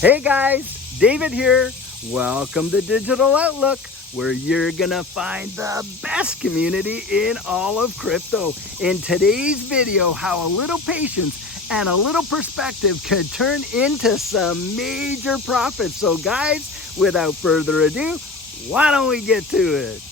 Hey guys, David here. Welcome to Digital Outlook, where you're gonna find the best community in all of crypto. In today's video, how a little patience and a little perspective could turn into some major profits. So guys, without further ado, why don't we get to it?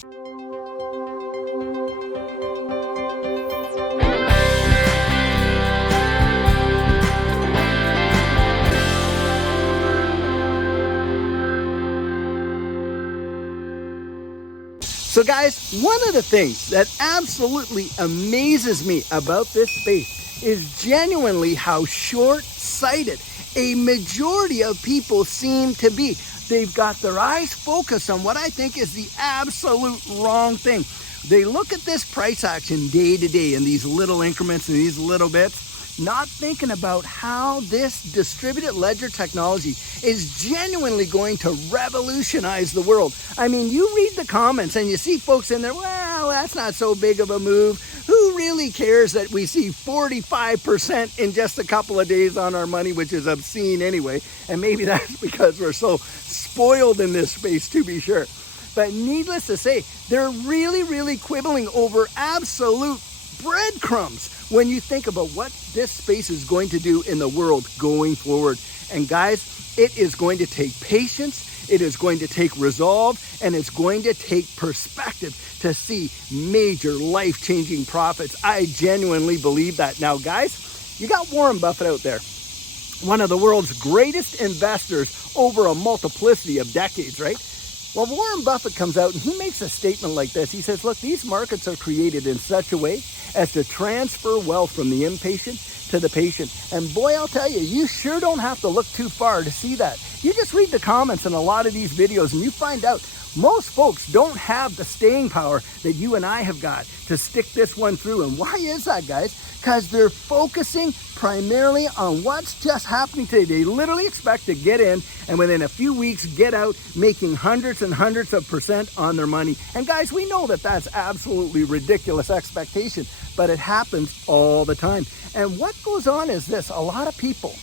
So guys, one of the things that absolutely amazes me about this space is genuinely how short-sighted a majority of people seem to be. They've got their eyes focused on what I think is the absolute wrong thing. They look at this price action day to day in these little increments and these little bits, not thinking about how this distributed ledger technology is genuinely going to revolutionize the world. I mean, you read the comments and you see folks in there, well, that's not so big of a move. Who really cares that we see 45% in just a couple of days on our money, which is obscene anyway. And maybe that's because we're so spoiled in this space, to be sure. But needless to say, they're really quibbling over absolute breadcrumbs when you think about what this space is going to do in the world going forward. And guys, it is going to take patience, it is going to take resolve, and it's going to take perspective to see major life-changing profits. I genuinely believe that. Now guys, you got Warren Buffett out there, one of the world's greatest investors over a multiplicity of decades, right? Well, Warren Buffett comes out and he makes a statement like this. He says, look, these markets are created in such a way as to transfer wealth from the impatient to the patient. And boy, I'll tell you, you sure don't have to look too far to see that. You just read the comments in a lot of these videos and you find out most folks don't have the staying power that you and I have got to stick this one through. And why is that, guys? Because they're focusing primarily on what's just happening today. They literally expect to get in and within a few weeks get out making hundreds and hundreds of % on their money. And guys, we know that that's absolutely ridiculous expectation, but it happens all the time. And what goes on is this: a lot of people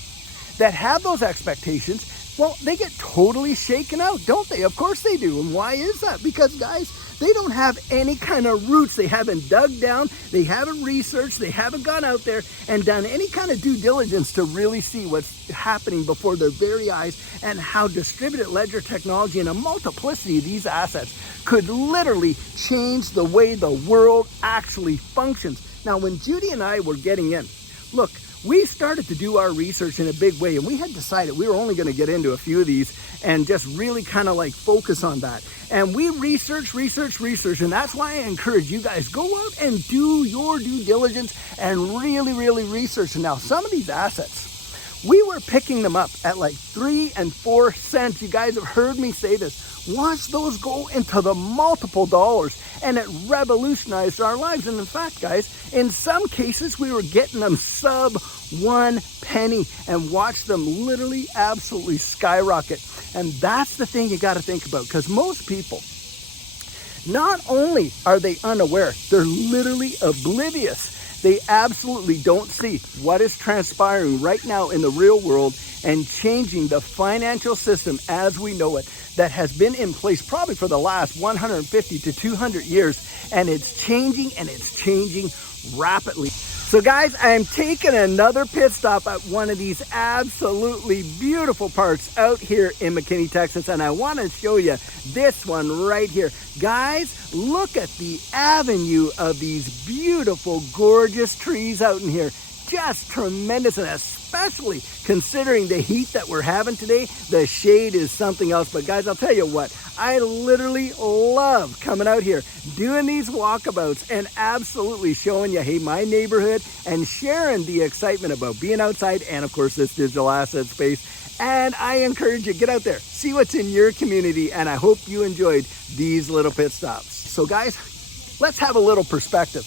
that have those expectations, well, they get totally shaken out, don't they? Of course they do. And why is that? Because guys, they don't have any kind of roots. They haven't dug down, they haven't researched, they haven't gone out there and done any kind of due diligence to really see what's happening before their very eyes and how distributed ledger technology and a multiplicity of these assets could literally change the way the world actually functions. Now, when Judy and I were getting in, look, we started to do our research in a big way, and we had decided we were only going to get into a few of these and just really kind of like focus on that. And we research, and that's why I encourage you guys, go out and do your due diligence and really research. And now some of these assets, we were picking them up at like 3 and 4 cents. You guys have heard me say this. Watch those go into the multiple dollars, and it revolutionized our lives. And in fact, guys, in some cases, we were getting them sub 1 penny and watch them literally absolutely skyrocket. And that's the thing you got to think about, because most people, not only are they unaware, they're literally oblivious. They absolutely don't see what is transpiring right now in the real world and changing the financial system as we know it, that has been in place probably for the last 150 to 200 years. And it's changing, and it's changing rapidly. So guys, I am taking another pit stop at one of these absolutely beautiful parts out here in McKinney, Texas. And I want to show you this one right here. Guys, look at the avenue of these beautiful, gorgeous trees out in here. Just tremendous, and especially considering the heat that we're having today, the shade is something else. But guys, I'll tell you what, I literally love coming out here, doing these walkabouts, and absolutely showing you, hey, my neighborhood, and sharing the excitement about being outside, and of course, this digital asset space. And I encourage you, get out there, see what's in your community, and I hope you enjoyed these little pit stops. So guys, let's have a little perspective.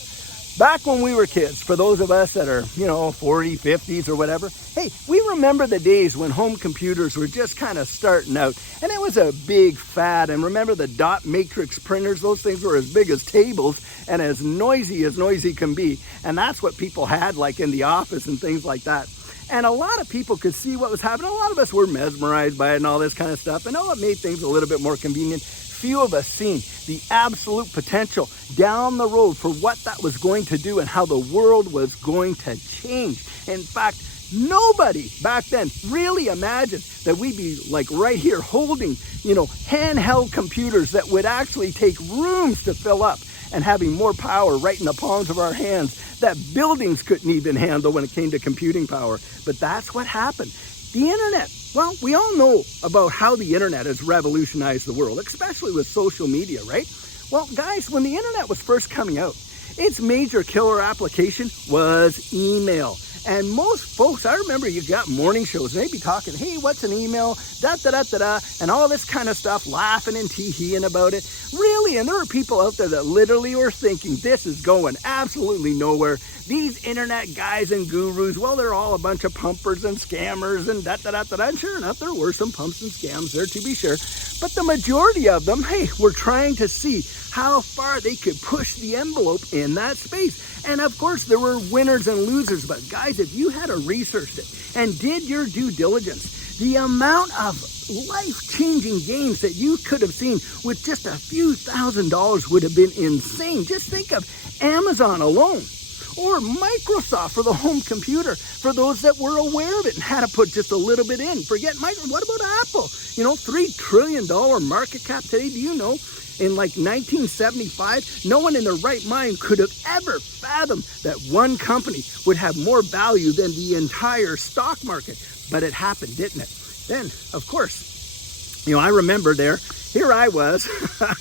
Back when we were kids, for those of us that are, 40, 50s or whatever, hey, we remember the days when home computers were just kind of starting out, and it was a big fad. And remember the dot matrix printers? Those things were as big as tables and as noisy can be. And that's what people had like in the office and things like that. And a lot of people could see what was happening. A lot of us were mesmerized by it and all this kind of stuff. And it made things a little bit more convenient. Few of us seen the absolute potential down the road for what that was going to do and how the world was going to change. In fact, nobody back then really imagined that we'd be like right here holding, handheld computers that would actually take rooms to fill up and having more power right in the palms of our hands that buildings couldn't even handle when it came to computing power. But that's what happened. The internet. Well, we all know about how the internet has revolutionized the world, especially with social media, right? Well, guys, when the internet was first coming out, its major killer application was email. And most folks, I remember you got morning shows, and they'd be talking, hey, what's an email, da-da-da-da-da, and all this kind of stuff, laughing and tee-heeing about it. Really, and there were people out there that literally were thinking, this is going absolutely nowhere. These internet guys and gurus, well, they're all a bunch of pumpers and scammers and da-da-da-da-da. And sure enough, there were some pumps and scams there, to be sure. But the majority of them, hey, were trying to see how far they could push the envelope in that space. And of course, there were winners and losers. But guys, if you had researched it and did your due diligence, the amount of life-changing gains that you could have seen with just a few $1,000s would have been insane. Just think of Amazon alone. Or Microsoft for the home computer, for those that were aware of it and had to put just a little bit in. Forget Microsoft. What about Apple? $3 trillion market cap today. Do you know, in like 1975, no one in their right mind could have ever fathomed that one company would have more value than the entire stock market. But it happened, didn't it? Then, of course, I remember here I was,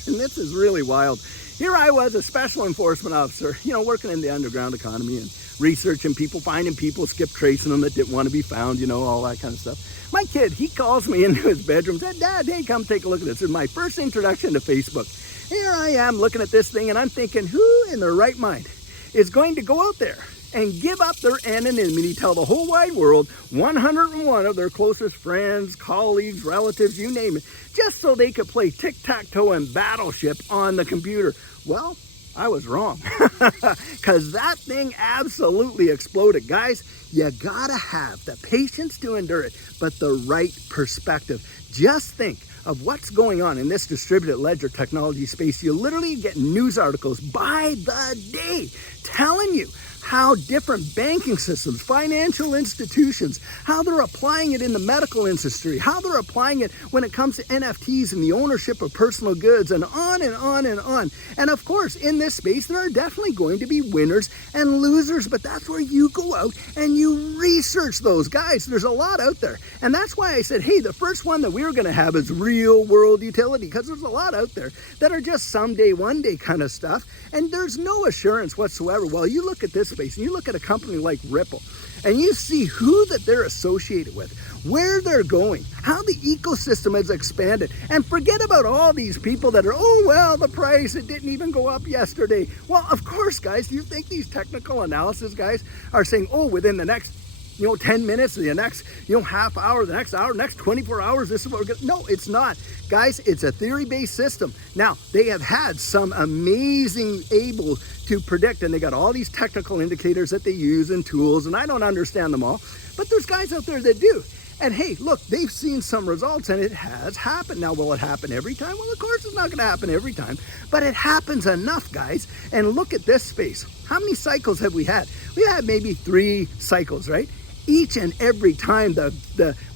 and this is really wild. Here I was, a special enforcement officer, working in the underground economy and researching people, finding people, skip tracing them that didn't want to be found, all that kind of stuff. My kid, he calls me into his bedroom, said, Dad, hey, come take a look at this. This is my first introduction to Facebook. Here I am looking at this thing, and I'm thinking, who in their right mind is going to go out there and give up their anonymity, tell the whole wide world 101 of their closest friends, colleagues, relatives, you name it, just so they could play tic-tac-toe and Battleship on the computer? Well, I was wrong, because that thing absolutely exploded. Guys, you gotta have the patience to endure it, but the right perspective. Just think of what's going on in this distributed ledger technology space. You literally get news articles by the day telling you how different banking systems, financial institutions, how they're applying it in the medical industry, how they're applying it when it comes to NFTs and the ownership of personal goods, and on and on and on. And of course, in this space, there are definitely going to be winners and losers, but that's where you go out and you research those. Guys, there's a lot out there. And that's why I said, hey, the first one that we're going to have is real world utility, because there's a lot out there that are just someday, one day kind of stuff. And there's no assurance whatsoever. Well, you look at this space and you look at a company like Ripple and you see who that they're associated with, where they're going, how the ecosystem has expanded. And forget about all these people that are, oh, well, the price, it didn't even go up yesterday. Well, of course, guys, do you think these technical analysis guys are saying, oh, within the next 10 minutes, the next, half hour, the next hour, next 24 hours, this is what we're going to... No, it's not. Guys, it's a theory-based system. Now, they have had some amazing able to predict, and they got all these technical indicators that they use and tools, and I don't understand them all, but there's guys out there that do. And hey, look, they've seen some results, and it has happened. Now, will it happen every time? Well, of course it's not going to happen every time, but it happens enough, guys. And look at this space. How many cycles have we had? We had maybe 3 cycles, right? Each and every time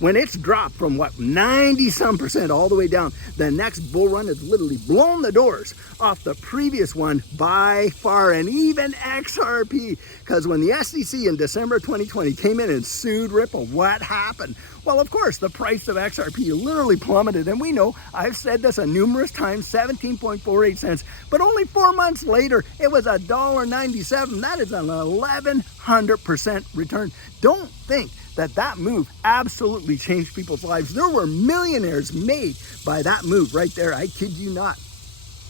when it's dropped from 90-some% all the way down, the next bull run has literally blown the doors off the previous one by far, and even XRP. Because when the SEC in December 2020 came in and sued Ripple, what happened? Well, of course, the price of XRP literally plummeted, and we know, I've said this numerous times, 17.48 cents, but only 4 months later, it was $1.97. That is an 1,100% return. Don't think that move absolutely changed people's lives. There were millionaires made by that move right there. I kid you not.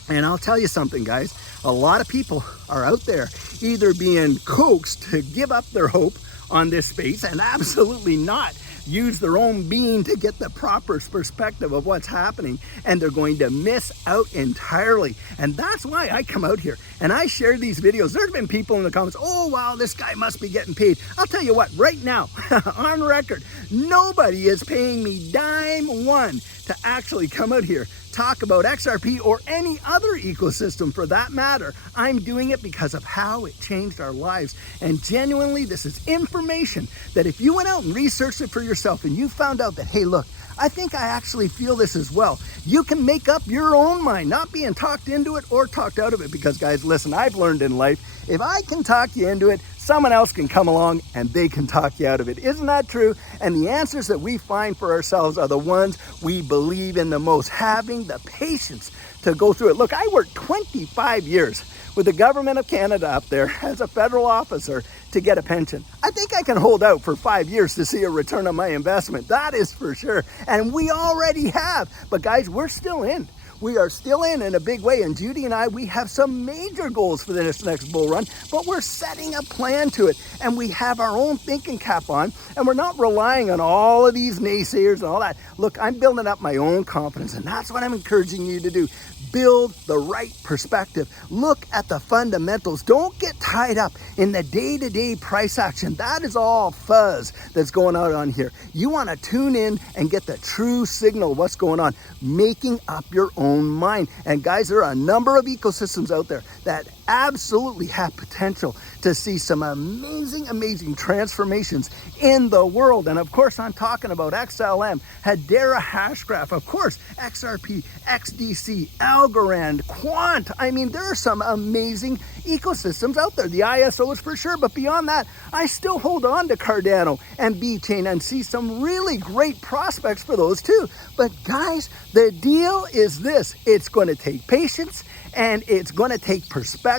And I'll tell you something, guys. A lot of people are out there either being coaxed to give up their hope on this space, and absolutely not. use their own being to get the proper perspective of what's happening, and they're going to miss out entirely. And that's why I come out here and I share these videos. There's been people in the comments, oh wow, this guy must be getting paid. I'll tell you what, right now, on record, nobody is paying me dime one to actually come out here, talk about XRP or any other ecosystem for that matter. I'm doing it because of how it changed our lives. And genuinely, this is information that if you went out and researched it for yourself and you found out that, hey, look, I think I actually feel this as well, you can make up your own mind, not being talked into it or talked out of it. Because guys, listen, I've learned in life, if I can talk you into it, someone else can come along and they can talk you out of it. Isn't that true? And the answers that we find for ourselves are the ones we believe in the most. Having the patience to go through it. Look, I worked 25 years with the government of Canada up there as a federal officer to get a pension. I think I can hold out for 5 years to see a return on my investment. That is for sure. And we already have. But guys, we're still in. We are still in a big way. And Judy and I, we have some major goals for this next bull run, but we're setting a plan to it. And we have our own thinking cap on, and we're not relying on all of these naysayers and all that. Look, I'm building up my own confidence, and that's what I'm encouraging you to do. Build the right perspective. Look at the fundamentals. Don't get tied up in the day-to-day price action. That is all fuzz that's going on here. You want to tune in and get the true signal of what's going on, making up your own mind. And guys, there are a number of ecosystems out there that absolutely have potential to see some amazing transformations in the world. And of course, I'm talking about XLM, Hedera Hashgraph, of course, XRP, XDC, Algorand, Quant. I mean, there are some amazing ecosystems out there. The ISOs for sure, but beyond that, I still hold on to Cardano and VeChain and see some really great prospects for those too. But guys, the deal is this: it's going to take patience, and it's going to take perspective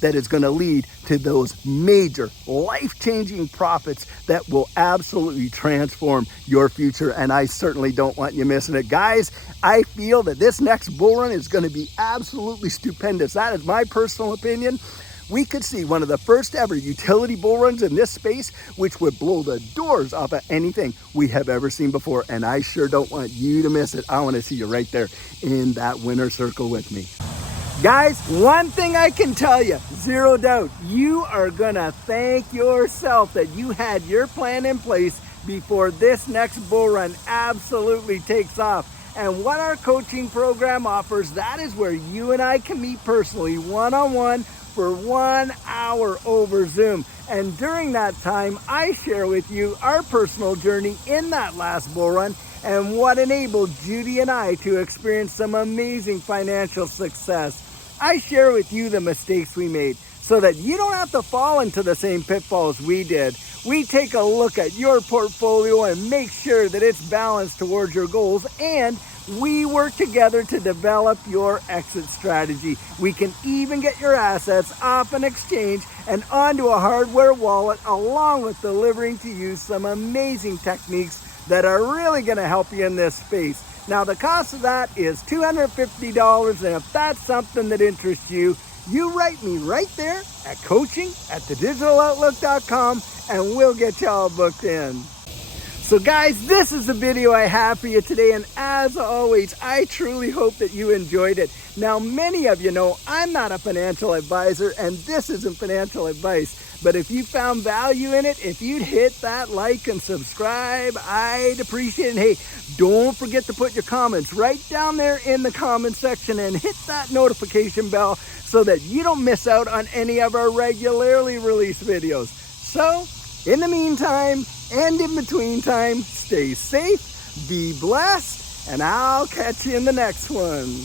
that is going to lead to those major life-changing profits that will absolutely transform your future. And I certainly don't want you missing it. Guys, I feel that this next bull run is going to be absolutely stupendous. That is my personal opinion. We could see one of the first ever utility bull runs in this space, which would blow the doors off of anything we have ever seen before. And I sure don't want you to miss it. I want to see you right there in that winner circle with me. Guys, one thing I can tell you, zero doubt, you are gonna thank yourself that you had your plan in place before this next bull run absolutely takes off. And what our coaching program offers, that is where you and I can meet personally, one-on-one, for 1 hour over Zoom. And during that time, I share with you our personal journey in that last bull run and what enabled Judy and I to experience some amazing financial success. I share with you the mistakes we made so that you don't have to fall into the same pitfalls we did. We take a look at your portfolio and make sure that it's balanced towards your goals, and we work together to develop your exit strategy. We can even get your assets off an exchange and onto a hardware wallet, along with delivering to you some amazing techniques that are really going to help you in this space. Now, the cost of that is $250, and if that's something that interests you, you write me right there at coaching@thedigitaloutlook.com, and we'll get you all booked in. So guys, this is the video I have for you today, and as always, I truly hope that you enjoyed it. Now, many of you know I'm not a financial advisor, and this isn't financial advice. But if you found value in it, if you'd hit that like and subscribe, I'd appreciate it. And hey, don't forget to put your comments right down there in the comment section and hit that notification bell so that you don't miss out on any of our regularly released videos. So, in the meantime, and in between time, stay safe, be blessed, and I'll catch you in the next one.